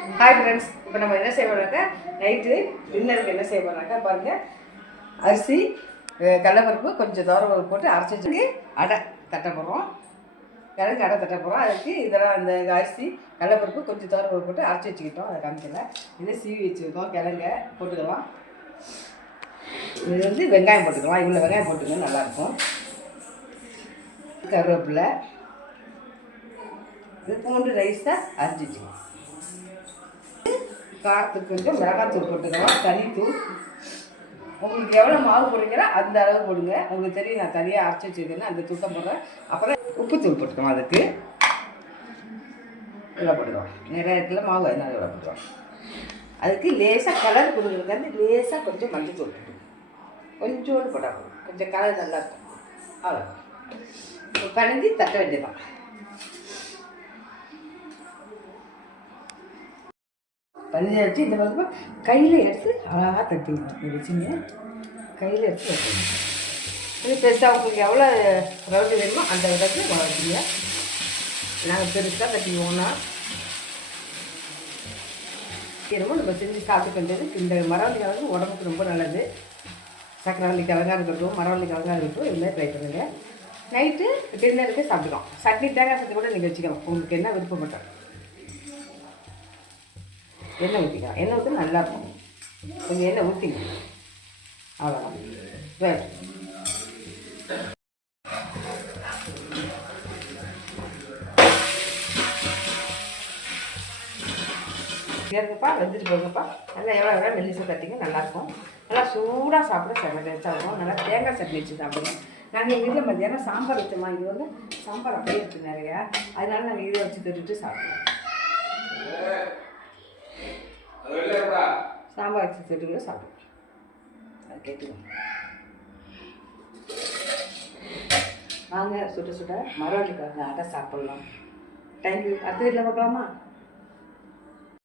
Hi friends, இப்போ நம்ம என்ன செய்வோம்னாக்கா நைட்டு டின்னருக்கு என்ன செய்வோம்னாக்கா பாருங்கள், அரிசி கடலைப்பருப்பு கொஞ்சம் தோரம் போட்டு அரைச்சி வச்சுக்கு அடை தட்ட போகிறோம். கிழங்கு அடை தட்ட போகிறோம். அதுக்கு இதெல்லாம் அந்த அரிசி கடலைப்பருப்பு கொஞ்சம் தோரம் போட்டு அரைச்சி வச்சுக்கிட்டோம். அதை காமிக்கல. இதை சீவி வச்சுக்கிட்டோம். கிழங்க போட்டுக்கலாம். இது வந்து வெங்காயம் போட்டுக்கலாம். இவ்வளோ வெங்காயம் போட்டுக்கணும், நல்லாயிருக்கும். கருவேப்பிலை, இது பூண்டு ரைஸாக அரைச்சி வச்சுக்கலாம். காரத்துக்கு கொஞ்சம் மிளகாத்தூள் போட்டுக்கலாம், தனித்தூள். உங்களுக்கு எவ்வளோ மாவு போடுறீங்களோ அந்த அளவு போடுங்க. உங்களுக்கு தெரியும், நான் தனியாக அரைச்சி வச்சுருக்கேன்னு அந்த தூக்கை போடுறேன். அப்புறம் உப்புத்தூள் போட்டுக்கலாம். அதுக்கு இவ்வளோ போட்டுக்கலாம். நிறைய இடத்துல மாவு அதனால இவ்வளோ போட்டுக்கலாம். அதுக்கு லேசாக கலர் கொடுக்குறதுக்கு லேசாக கொஞ்சம் மஞ்சள் தூள் கொஞ்சோண்டு போட்டால் போடும். கொஞ்சம் கலர் நல்லாயிருக்கும். அவ்வளோ கலந்து தட்ட வேண்டியதான். பதினஞ்சு வச்சு இந்த பக்கம் கையில் எடுத்து அழகாக தட்டிடணும். இது வச்சுங்க, கையில் எடுத்து தட்டணும். இது பெருசாக உங்களுக்கு எவ்வளோ ரவுண்டு வேணுமோ அந்த விதத்தில் வளர்த்துங்க. நாங்கள் பெருசாக தட்டிக்குவோம்னா என்னமோ நம்ம செஞ்சு சாப்பிட்டு வந்தது. இந்த மரவள்ளி கிழங்கு உடம்புக்கு ரொம்ப நல்லது. சக்கரவள்ளி கிழங்கா இருக்கட்டும், மரவள்ளி கிழங்கா இருக்கட்டும், இதுமாதிரி ட்ரை பண்ணுங்கள். நைட்டு டின்னருக்கு சாப்பிட்டுக்கலாம். சட்னி தேங்காய் சட்னி கூட நீங்கள் வச்சுக்கலாம். உங்களுக்கு என்ன விருப்பப்பட்டோம் எண்ணெய் ஊற்றிக்கலாம். எண்ணெய் ஊற்றி நல்லாயிருக்கும். கொஞ்சம் எண்ணெய் ஊற்றிங்க, அவ்வளோதான். ரைட். இருங்கப்பா, வெந்துட்டு போங்கப்பா. நல்லா எவ்வளோ மெல்லிசை தட்டிங்க, நல்லாயிருக்கும். நல்லா சூடாக சாப்பிட செம்ம டேஸ்ட்டாக இருக்கும். நல்லா தேங்காய் சட்னி வச்சு சாப்பிடுங்க. நாங்கள் எங்கள் வீட்டில் மத்தியானம் சாம்பார் வச்சோமா, இது வந்து சாம்பார் அப்படியே இருக்குது நிறையா. அதனால நாங்கள் இதை வச்சு தொட்டுட்டு சாப்பிடுவோம். சாம்பார் வச்சு தொட்டு கூட சாப்பிடுவோம். அது கேட்டுக்கோங்க. வாங்க, சுட சுட மரவள்ளி கிழங்கு அடை சாப்பிட்லாம். தேங்க்யூ. அடுத்த வீட்டில் பார்க்கலாமா?